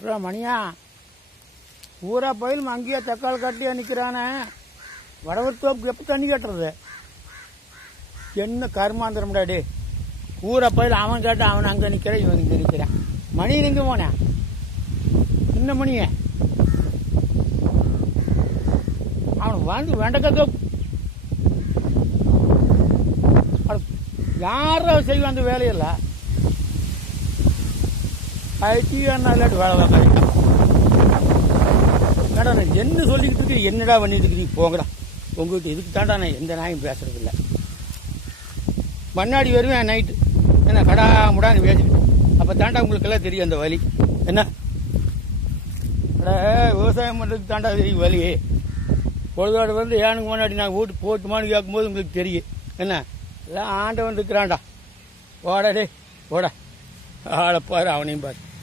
மணியா ஊரா போயிலும் அங்கேயே தக்காளி கட்டியா நிற்கிறானே வடவத்தோப்புக்கு எப்போ தண்ணி கட்டுறது என்ன கருமாந்திரம் முடாடி ஊரா போயில் அவன் கேட்ட அவன் அங்கே நிற்கிறான் இவன் இங்கே நிற்கிறான் மணி எங்கே போனேன் சின்ன மணிய அவன் வந்து வெண்டக்கத்தோ யாரும் செய்வான் அந்த வேலையில்ல இல்லாட்டி வேலை தான் மேடம் நான் என்ன சொல்லிக்கிட்டு இருக்கு என்னடா பண்ணிட்டு இருக்கீங்க போங்கடா உங்ககிட்ட இதுக்கு தாண்டா நான் எந்த நாயும் பேசுறதில்ல மண்ணாடி வருவேன் நைட்டு என்ன கடா முடான்னு பேசிக்கிட்டு அப்போ தாண்டா உங்களுக்கெல்லாம் தெரியும் அந்த வலி என்ன விவசாயம் பண்ணுறதுக்கு தாண்டா தெரியும் வலி பொழுதோடு வந்து ஏனுக்கு முன்னாடி நான் வீட்டு போட்டுமான்னு கேட்கும்போது உங்களுக்கு தெரியும் என்ன எல்லாம் ஆண்டவன் இருக்கிறான்டா ஓடா டே ஓடா ஆளை பாரு அவனையும் பாரு